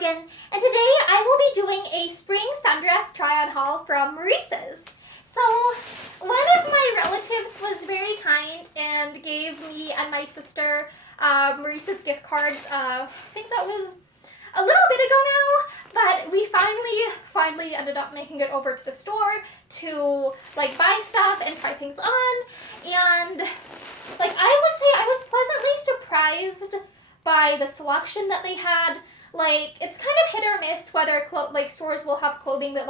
Morgan, and today I will be doing a spring sundress try-on haul from Maurices. So, one of my relatives was very kind and gave me and my sister Maurices gift cards. I think that was a little bit ago now, but we finally ended up making it over to the store to buy stuff and try things on. And I would say I was pleasantly surprised by the selection that they had. It's kind of hit or miss whether stores will have clothing that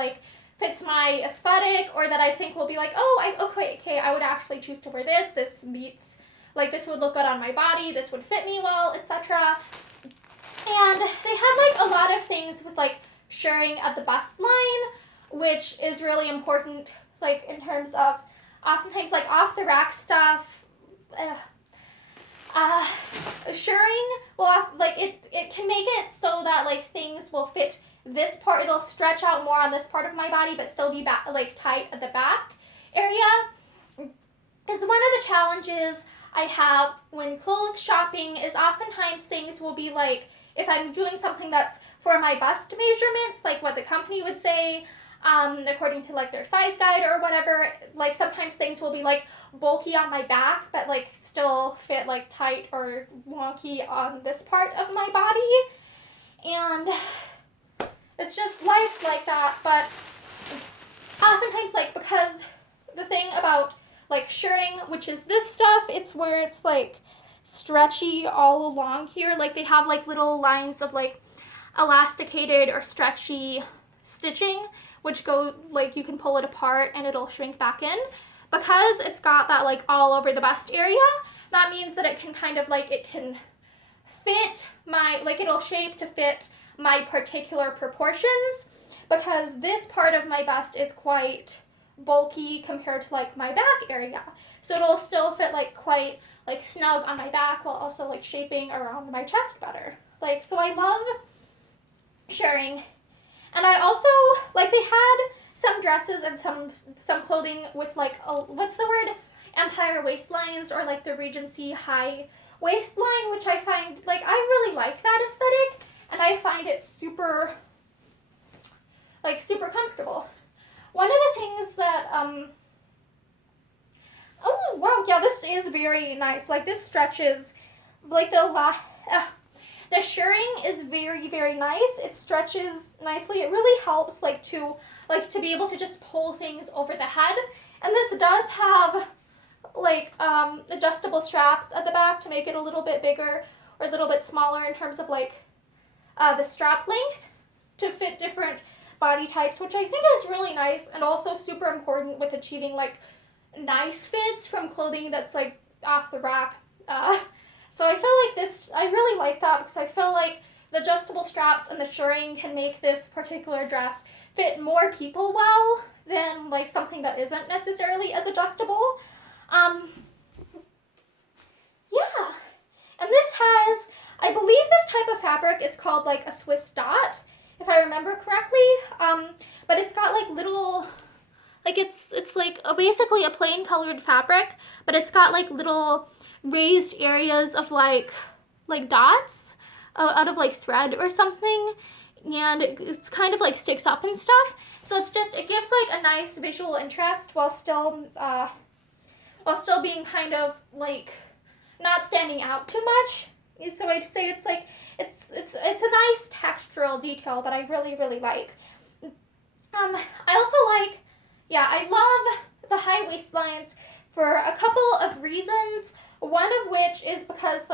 fits my aesthetic, or that I think will be I would actually choose to wear this. This meets, this would look good on my body, this would fit me well, etc. And they had a lot of things with shirring at the bust line, which is really important, in terms of oftentimes off the rack stuff. Shirring will it can make it so that things will fit this part. It'll stretch out more on this part of my body, but still be tight at the back area. Is one of the challenges I have when clothes shopping is oftentimes things will be if I'm doing something that's for my bust measurements, what the company would say, according to their size guide or whatever, sometimes things will be bulky on my back, but still fit tight or wonky on this part of my body. And it's just life's like that. But oftentimes because the thing about shirring, which is this stuff, it's where it's stretchy all along here. They have little lines of elasticated or stretchy stitching, which go you can pull it apart and it'll shrink back in. Because it's got that all over the bust area, that means that it can kind of it can fit my, it'll shape to fit my particular proportions, because this part of my bust is quite bulky compared to my back area. So it'll still fit quite snug on my back while also shaping around my chest better. So I love shirring. And I also, they had some dresses and some clothing with what's the word? Empire waistlines, or the Regency high waistline, which I find, I really like that aesthetic, and I find it super, super comfortable. One of the things that, oh wow, yeah, this is very nice. This stretches, the shirring is very, very nice. It stretches nicely. It really helps to be able to just pull things over the head. And this does have adjustable straps at the back to make it a little bit bigger or a little bit smaller in terms of the strap length to fit different body types, which I think is really nice and also super important with achieving nice fits from clothing that's off the rack. So I feel I really like that, because I feel the adjustable straps and the shirring can make this particular dress fit more people well than something that isn't necessarily as adjustable. Yeah. And this has, I believe this type of fabric is called a Swiss dot, if I remember correctly. But it's got little, it's basically a plain colored fabric, but it's got little raised areas of dots out of thread or something, and it's kind of sticks up and stuff. So it's just, it gives a nice visual interest while still being kind of not standing out too much. So I'd say it's it's a nice textural detail that I really, really like. I also I love the high waistlines for a couple of reasons. One of which is because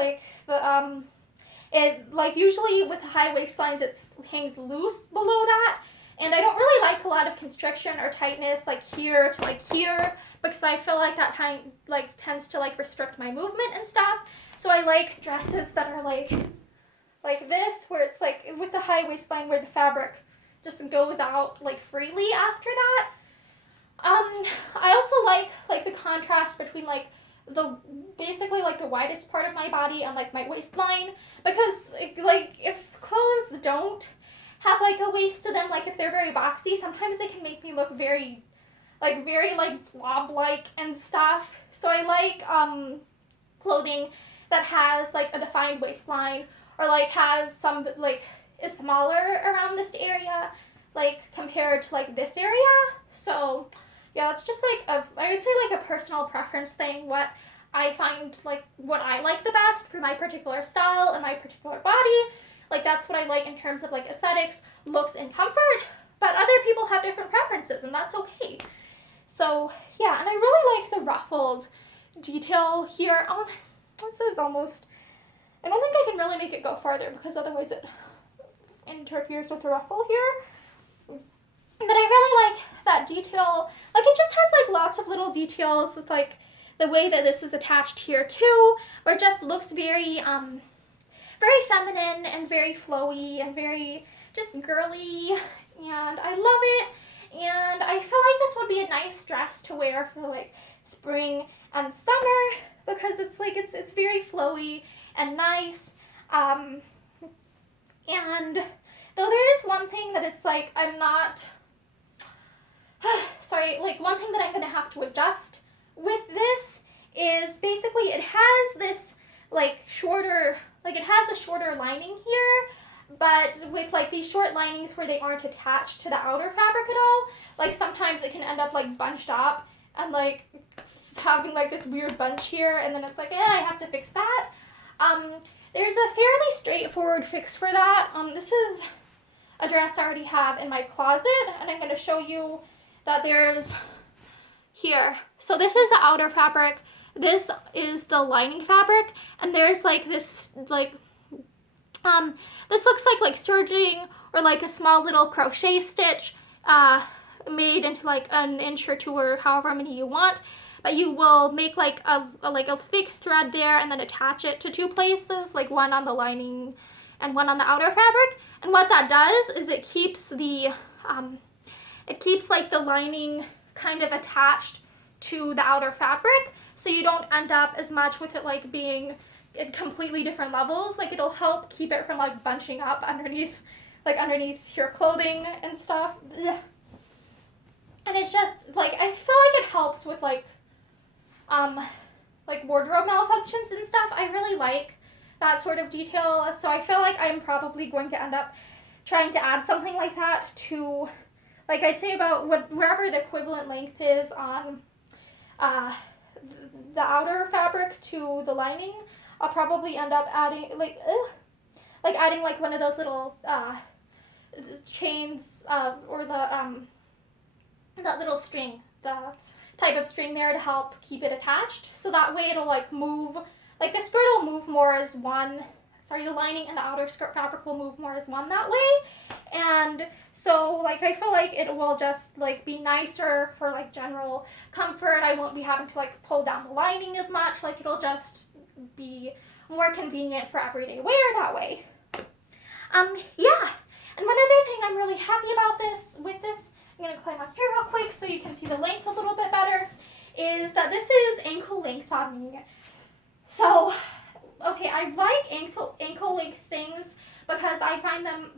usually with high waistlines it hangs loose below that, and I don't really like a lot of constriction or tightness here to here, because I feel that tends to restrict my movement and stuff. So I like dresses that are like this, where it's with the high waistline where the fabric just goes out freely after that. I also like the contrast between the basically the widest part of my body and my waistline, because if clothes don't have a waist to them, if they're very boxy, sometimes they can make me look very blob-like and stuff. So I like clothing that has a defined waistline, or has some is smaller around this area, like compared to like this area. So yeah, it's just like I would say like a personal preference thing, what I find like what I like the best for my particular style and my particular body. Like that's what I like in terms of like aesthetics, looks, and comfort. But other people have different preferences, and that's okay. So yeah, and I really like the ruffled detail here. Oh, this is almost, I don't think I can really make it go farther because otherwise it interferes with the ruffle here. But I really like that detail. Like it just has like lots of little details with like the way that this is attached here too, where it just looks very very feminine and very flowy and very just girly, and I love it. And I feel like this would be a nice dress to wear for like spring and summer because it's like it's very flowy and nice. And though there is one thing that it's like I'm not sorry, like one thing that I'm gonna have to adjust with this is basically it has this like shorter, like it has a shorter lining here, but with like these short linings where they aren't attached to the outer fabric at all, like sometimes it can end up like bunched up and like having like this weird bunch here, and then it's like, yeah, I have to fix that. There's a fairly straightforward fix for that. This is a dress I already have in my closet, and I'm going to show you that there's here. So this is the outer fabric, this is the lining fabric, and there's like this like this looks like serging or like a small little crochet stitch made into like an inch or two or however many you want, but you will make like a thick thread there and then attach it to two places, like one on the lining and one on the outer fabric. And what that does is it keeps like the lining kind of attached to the outer fabric, so you don't end up as much with it like being in completely different levels. Like it'll help keep it from like bunching up underneath your clothing and stuff. And it's just like, I feel like it helps with like wardrobe malfunctions and stuff. I really like that sort of detail, so I feel like I'm probably going to end up trying to add something like that to, like I'd say about wherever the equivalent length is on the outer fabric to the lining. I'll probably end up adding adding like one of those little chains or that little string, the type of string there to help keep it attached. So that way it'll like move, like the skirt will move more as one, the lining and the outer skirt fabric will move more as one that way. And so like I feel like it will just like be nicer for like general comfort. I won't be having to like pull down the lining as much. Like it'll just be more convenient for everyday wear that way. Yeah. And one other thing I'm really happy about with this, I'm going to climb up here real quick so you can see the length a little bit better, is that this is ankle length on me. So, okay, I like ankle length things because I find them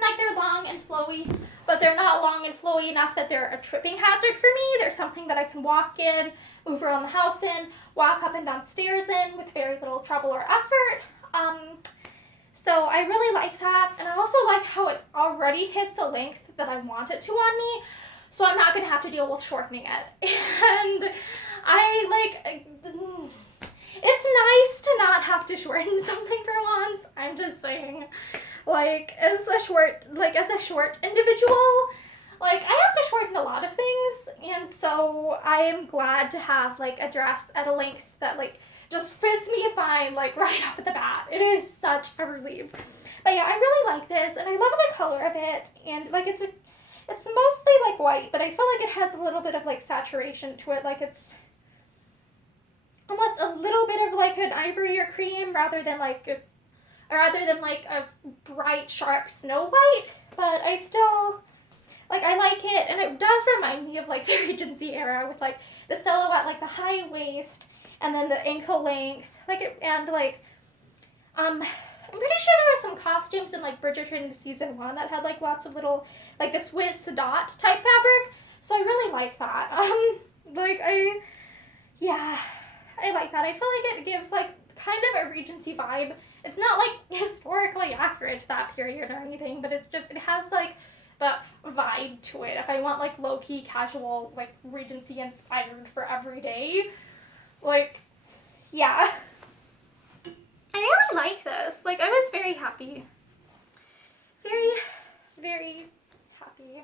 like they're long and flowy, but they're not long and flowy enough that they're a tripping hazard for me. They're something that I can walk in, move around the house in, walk up and down stairs in with very little trouble or effort. So I really like that, and I also like how it already hits the length that I want it to on me, so I'm not going to have to deal with shortening it. And I like, it's nice to not have to shorten something for once. I'm just saying, like, as a short individual, like, I have to shorten a lot of things, and so I am glad to have, like, a dress at a length that, like, just fits me fine, like, right off the bat. It is such a relief. But yeah, I really like this, and I love the color of it, and, like, it's mostly, like, white, but I feel like it has a little bit of, like, saturation to it, like, it's almost a little bit of, like, an ivory or cream rather than, like, a bright, sharp snow white, but I still, like, I like it, and it does remind me of, like, the Regency era with, like, the silhouette, like, the high waist, and then the ankle length, like, and, like, I'm pretty sure there were some costumes in, like, Bridgerton season 1 that had, like, lots of little, like, the Swiss dot type fabric, so I really like that. I like that. I feel like it gives, like, kind of a Regency vibe. It's not, like, historically accurate. to that period or anything, but it's just, it has like the vibe to it. If I want like low-key casual, like Regency inspired for every day, like, yeah. I really like this. Like, I was very happy. Very, very happy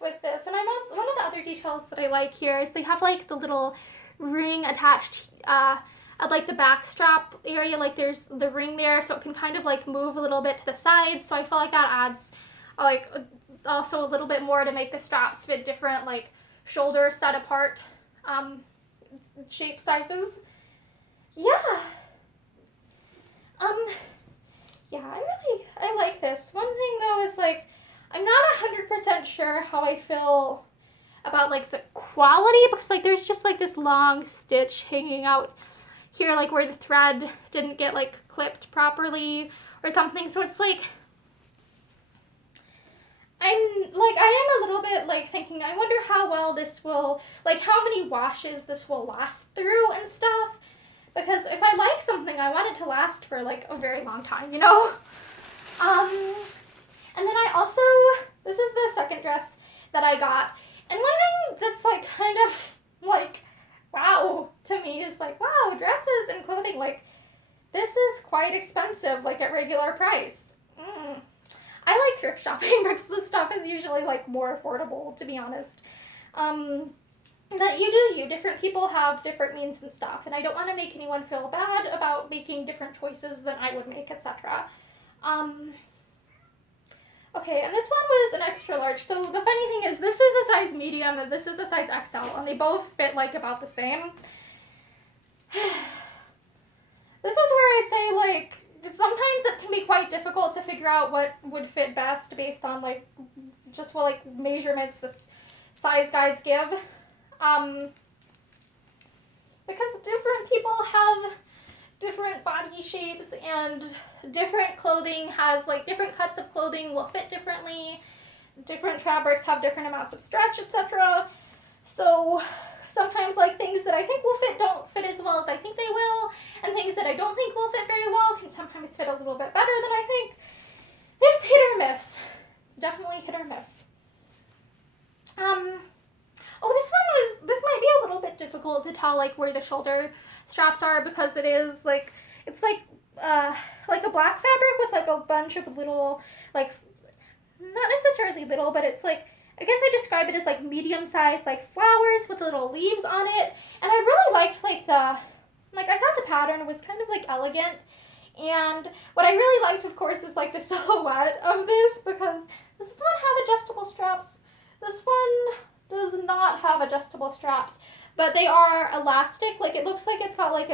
with this. And I'm also, one of the other details that I like here is they have like the little ring attached at like the back strap area. Like there's the ring there, so it can kind of like move a little bit to the side. So I feel like that adds like also a little bit more to make the straps fit different, like shoulder set apart shape sizes. Yeah. Yeah, I like this. One thing though is like, I'm not 100% sure how I feel about like the quality, because like there's just like this long stitch hanging out here, like where the thread didn't get like clipped properly or something. So it's like, I am a little bit like thinking, I wonder how well this will, like how many washes this will last through and stuff. Because if I like something, I want it to last for like a very long time, you know? And then I also, this is the second dress that I got. And one thing that's like kind of like, wow, to me is like, wow, dresses and clothing, like this is quite expensive, like at regular price. I like thrift shopping because the stuff is usually like more affordable, to be honest. That you do you. Different people have different means and stuff, and I don't want to make anyone feel bad about making different choices than I would make, etc. Okay, and this one was an extra large. So the funny thing is, this is a size medium and this is a size XL, and they both fit like about the same. This is where I'd say like, sometimes it can be quite difficult to figure out what would fit best based on like, just what like measurements the size guides give. Because different people have different body shapes, and different clothing has like different cuts of clothing will fit differently. Different fabrics have different amounts of stretch, etc. So sometimes like things that I think will fit don't fit as well as I think they will, and things that I don't think will fit very well can sometimes fit a little bit better than I think. It's hit or miss. It's definitely hit or miss. Oh, this might be a little bit difficult to tell like where the shoulder straps are, because it is like, it's like a black fabric with like a bunch of little, like, not necessarily little, but it's like, I guess I describe it as like medium-sized like flowers with little leaves on it. And I really liked like I thought the pattern was kind of like elegant. And what I really liked, of course, is like the silhouette of this, because does this one have adjustable straps? This one does not have adjustable straps, but they are elastic. Like it looks like it's got like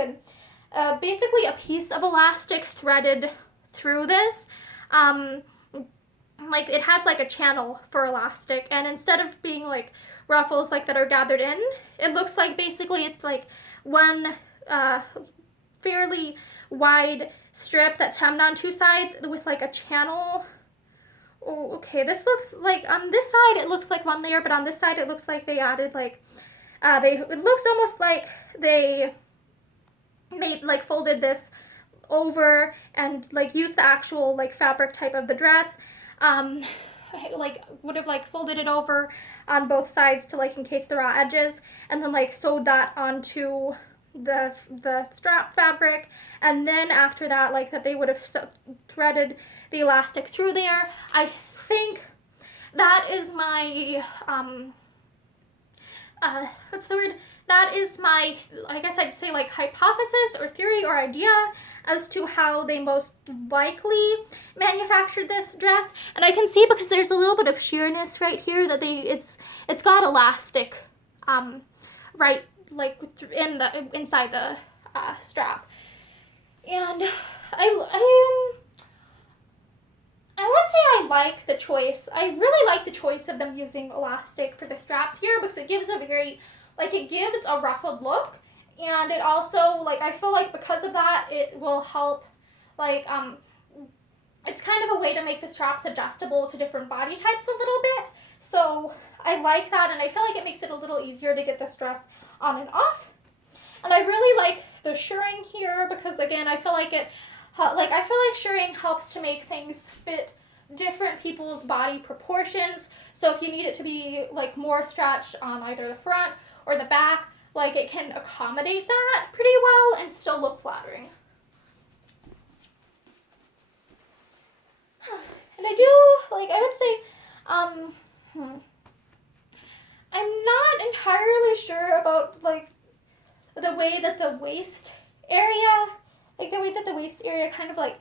basically a piece of elastic threaded through this. Like it has like a channel for elastic, and instead of being like ruffles like that are gathered in, it looks like basically it's like one fairly wide strip that's hemmed on two sides with like a channel. Oh, okay, this looks like, on this side it looks like one layer, but on this side it looks like they added like, it looks almost like they made, like folded this over and like used the actual like fabric type of the dress, like would have like folded it over on both sides to like encase the raw edges, and then like sewed that onto the strap fabric, and then after that like that they would have threaded the elastic through there. I think that is my what's the word? That is my, I guess I'd say like hypothesis or theory or idea as to how they most likely manufactured this dress. And I can see, because there's a little bit of sheerness right here, that it's got elastic right like inside the strap. And I would say I like the choice. I really like the choice of them using elastic for the straps here, because it gives a very, like, it gives a ruffled look, and it also, like, I feel like because of that, it will help, like, it's kind of a way to make the straps adjustable to different body types a little bit. So I like that, and I feel like it makes it a little easier to get this dress on and off. And I really like the shirring here, because again, I feel like it like I feel like shirring helps to make things fit different people's body proportions. So if you need it to be like more stretched on either the front or the back, like it can accommodate that pretty well and still look flattering. And I do, like, I would say, I'm not entirely sure about, like, the way that the waist area, kind of, like,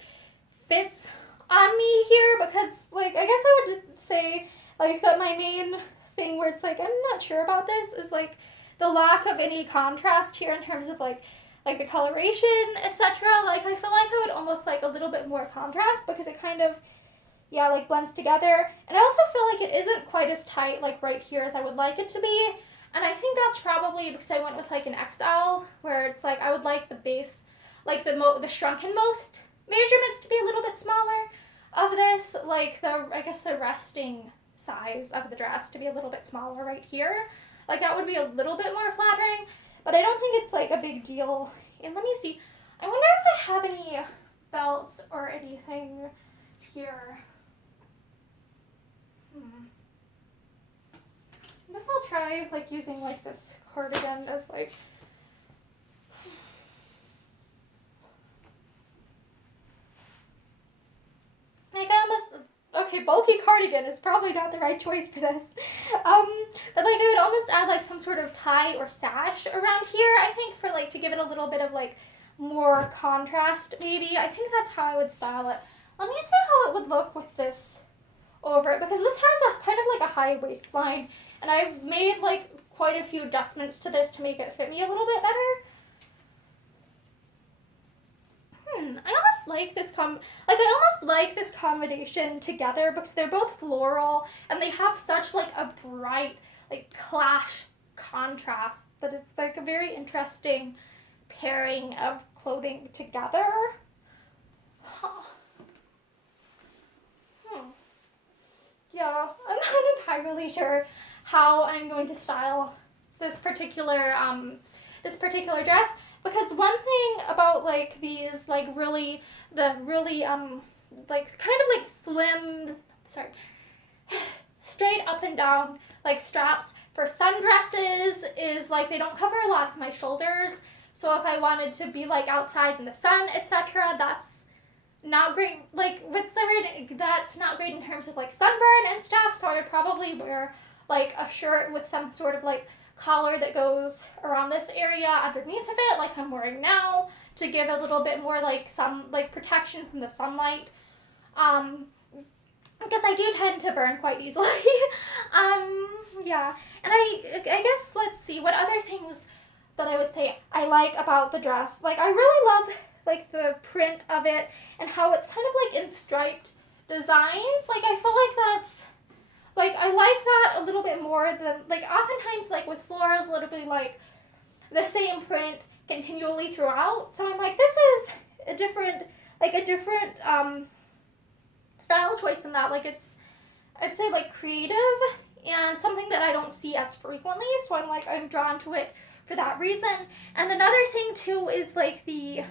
fits on me here, because, like, I guess I would just say, like, that my main thing where it's, like, I'm not sure about this is, like, the lack of any contrast here in terms of, like the coloration, etc. Like, I feel like I would almost like a little bit more contrast, because it kind of, yeah, like blends together. And I also feel like it isn't quite as tight, like right here, as I would like it to be. And I think that's probably because I went with like an XL, where it's like I would like the base, like the shrunken most measurements to be a little bit smaller of this, like I guess the resting size of the dress to be a little bit smaller right here. Like that would be a little bit more flattering, but I don't think it's like a big deal. And let me see, I wonder if I have any belts or anything here. I guess I'll try like using like this cardigan as like okay, bulky cardigan is probably not the right choice for this. But like I would almost add like some sort of tie or sash around here, I think, for like to give it a little bit of like more contrast maybe. I think that's how I would style it. Let me see how it would look with this over it, because this has a kind of like a high waistline, and I've made like quite a few adjustments to this to make it fit me a little bit better. I almost like this combination together, because they're both floral and they have such like a bright like clash contrast that it's like a very interesting pairing of clothing together. Yeah, I'm not entirely sure how I'm going to style this particular dress, because one thing about like these like really like kind of like slim, straight up and down like straps for sundresses is like they don't cover a lot of my shoulders. So if I wanted to be like outside in the sun, etc., that's not great. Like that's not great in terms of like sunburn and stuff. So I would probably wear like a shirt with some sort of like collar that goes around this area underneath of it, like I'm wearing now, to give a little bit more like protection from the sunlight. Because I do tend to burn quite easily. Yeah. And I guess let's see what other things that I would say I like about the dress. Like I really love like the print of it and how it's kind of like in striped designs. Like I feel like that's like I like that a little bit more than like oftentimes like with florals it'll be like the same print continually throughout. So I'm like, this is a different style choice in that. Like it's, I'd say like creative and something that I don't see as frequently. So I'm like, I'm drawn to it for that reason. And another thing too is like the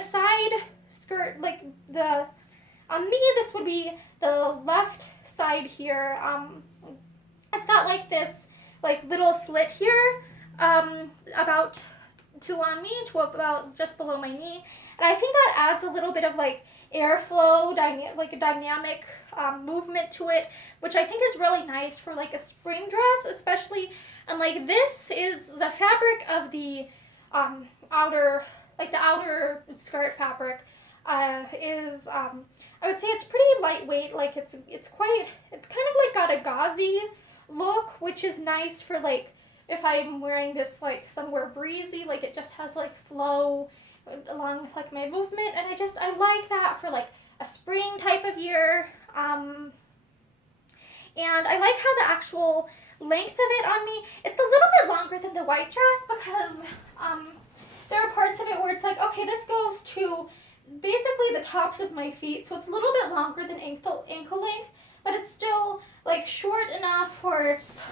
side skirt, like on me this would be the left side here. It's got like this like little slit here, about just below my knee, and I think that adds a little bit of like airflow, like a dynamic movement to it, which I think is really nice for like a spring dress, especially. And like this is the fabric of the outer skirt fabric is I would say it's pretty lightweight. Like it's kind of like got a gauzy look, which is nice for like if I'm wearing this like somewhere breezy. Like it just has like flow along with like my movement, and I like that for like a spring type of year. And I like how the actual length of it on me, it's a little bit longer than the white dress, because there are parts of it where it's like, okay, this goes to basically the tops of my feet, so it's a little bit longer than ankle length, but it's still like short enough where it's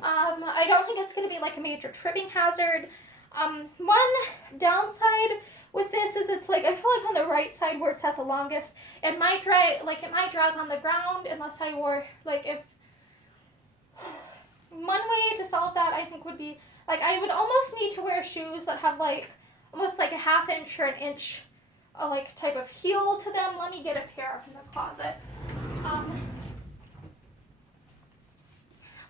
I don't think it's going to be like a major tripping hazard. One downside with this is it's like, I feel like on the right side where it's at the longest, it might drag on the ground unless I wore, like, if, one way to solve that I think would be, like, I would almost need to wear shoes that have like, almost like a 1/2 inch or an inch, like, type of heel to them. Let me get a pair from the closet.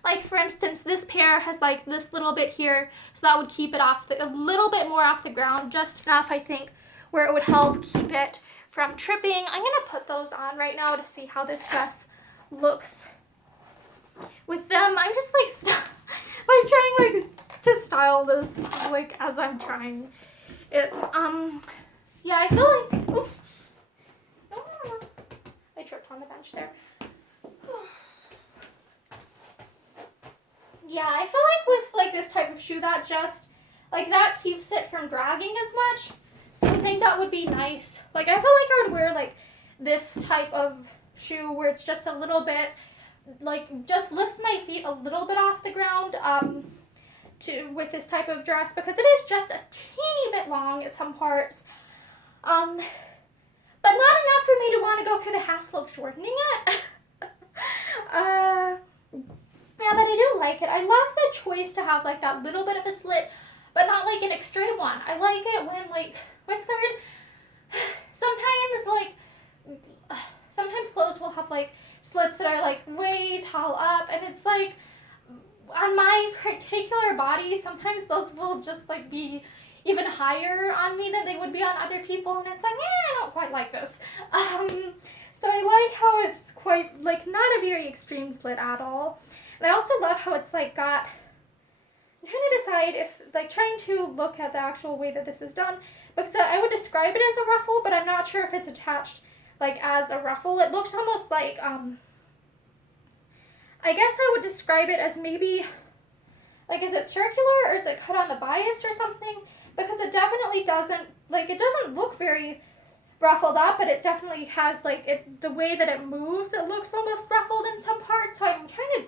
Like, for instance, this pair has like this little bit here, so that would keep it off a little bit more off the ground, just enough, I think, where it would help keep it from tripping. I'm gonna put those on right now to see how this dress looks with them. I'm just like trying like to style this like as I'm trying it. Yeah, I feel like, oof, I tripped on the bench there. Yeah, I feel like with like this type of shoe, that just like that keeps it from dragging as much. So I think that would be nice. Like, I feel like I would wear like this type of shoe where it's just a little bit, like, just lifts my feet a little bit off the ground, with this type of dress, because it is just a teeny bit long at some parts, but not enough for me to want to go through the hassle of shortening it. Yeah, but I do like it. I love the choice to have like that little bit of a slit, but not like an extreme one. I like it when, like, what's the word? Sometimes clothes will have like slits that are like way tall up, and it's like, on my particular body, sometimes those will just like be even higher on me than they would be on other people, and it's like, I don't quite like this. So I like how it's quite, like, not a very extreme slit at all. And I also love how it's like got, I'm trying to decide if, like, trying to look at the actual way that this is done, because I would describe it as a ruffle, but I'm not sure if it's attached like as a ruffle. It looks almost like, I guess I would describe it as maybe, like, is it circular or is it cut on the bias or something? Because it definitely doesn't, like, it doesn't look very ruffled up, but it definitely has, like, the way that it moves, it looks almost ruffled in some parts. So I'm trying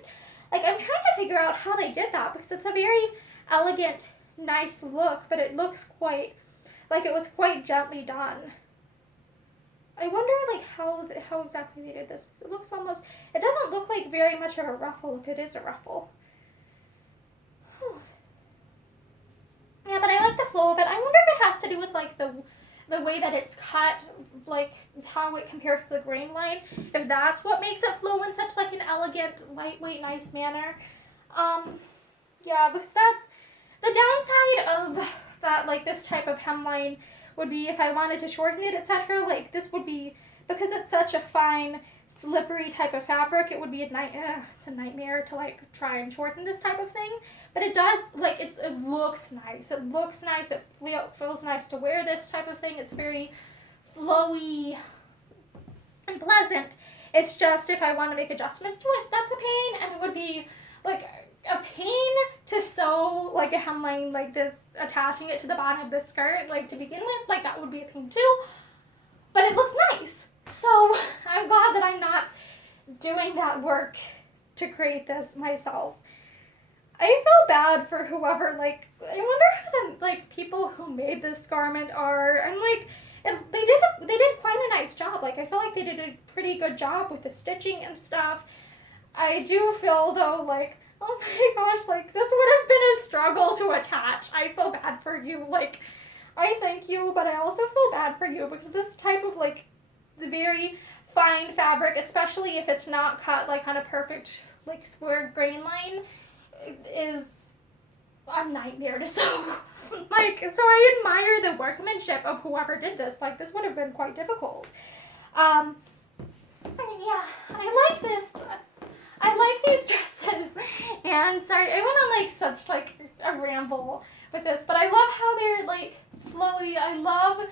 to figure out how they did that, because it's a very elegant, nice look, but it looks quite, like it was quite gently done. I wonder, like, how exactly they did this, because it looks almost, it doesn't look like very much of a ruffle if it is a ruffle. Yeah, but I like the flow of it. I wonder if it has to do with, like, the way that it's cut, like, how it compares to the grain line, if that's what makes it flow in such, like, an elegant, lightweight, nice manner. Yeah, because that's the downside of that, like, this type of hemline would be if I wanted to shorten it, etc. Like, this would be, because it's such a fine, slippery type of fabric, it would be it's a nightmare to, like, try and shorten this type of thing. But it does, like, it looks nice. It looks nice. It feels nice to wear this type of thing. It's very flowy and pleasant. It's just, if I want to make adjustments to it, that's a pain, and it would be, like, a pain to sew, like, a hemline like this, attaching it to the bottom of the skirt, like, to begin with. Like, that would be a pain too. But it looks nice. So I'm glad that I'm not doing that work to create this myself. I feel bad for whoever, like, I wonder who the, like, people who made this garment are. I'm like, they did quite a nice job. Like, I feel like they did a pretty good job with the stitching and stuff. I do feel, though, like, oh my gosh, like, this would have been a struggle to attach. I feel bad for you. Like, I thank you, but I also feel bad for you, because this type of, like, the very fine fabric, especially if it's not cut, like, on a perfect, like, square grain line, is a nightmare to sew. Like, so I admire the workmanship of whoever did this. Like, this would have been quite difficult. Yeah, I like this. I like these dresses. And sorry, I went on, like, such, like, a ramble with this, but I love how they're, like, flowy. I love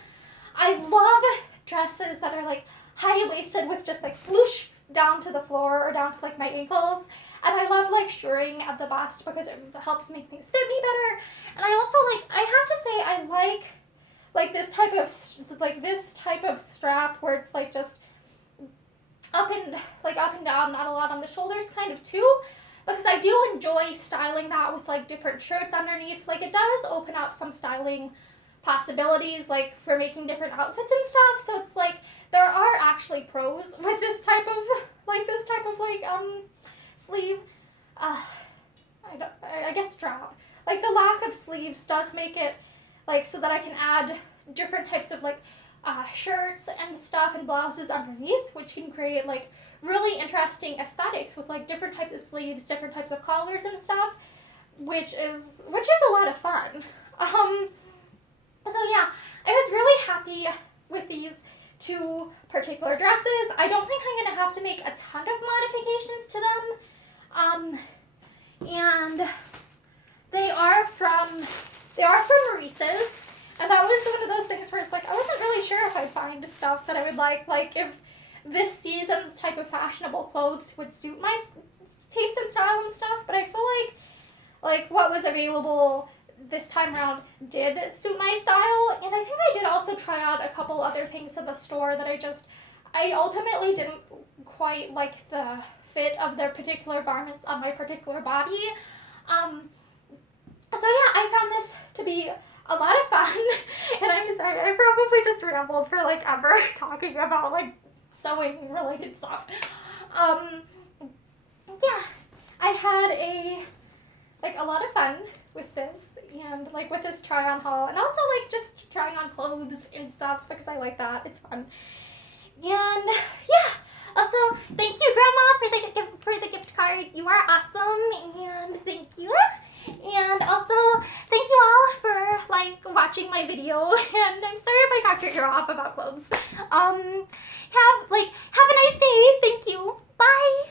dresses that are, like, high-waisted with just, like, floosh down to the floor or down to, like, my ankles. And I love, like, shirring at the bust because it helps make things fit me better. And I also, like, I have to say, I like this type of strap where it's, like, just up and down, not a lot on the shoulders kind of too. Because I do enjoy styling that with, like, different shirts underneath. Like, it does open up some styling possibilities, like, for making different outfits and stuff. So it's like, there are actually pros with this type of, sleeve. I guess strap. Like, the lack of sleeves does make it, like, so that I can add different types of, like, shirts and stuff and blouses underneath, which can create, like, really interesting aesthetics with, like, different types of sleeves, different types of collars and stuff, which is a lot of fun. So yeah, I was really happy with these two particular dresses. I don't think I'm gonna have to make a ton of modifications to them. And they are from Maurices, and that was one of those things where it's like, I wasn't really sure if I'd find stuff that I would like if this season's type of fashionable clothes would suit my taste and style and stuff, but I feel like what was available this time around did suit my style, and I think I did also try out a couple other things in the store that I ultimately didn't quite like the fit of their particular garments on my particular body. So yeah, I found this to be a lot of fun, and I'm sorry, I probably just rambled for like ever talking about like sewing related stuff. Yeah, I had a lot of fun with this, and like with this try on haul, and also like just trying on clothes and stuff because I like that. It's fun. And yeah, also thank you, Grandma, for the gift card. You are awesome, and thank you. And also thank you all for like watching my video, and I'm sorry if I talked your ear off about clothes. Have a nice day. Thank you. Bye.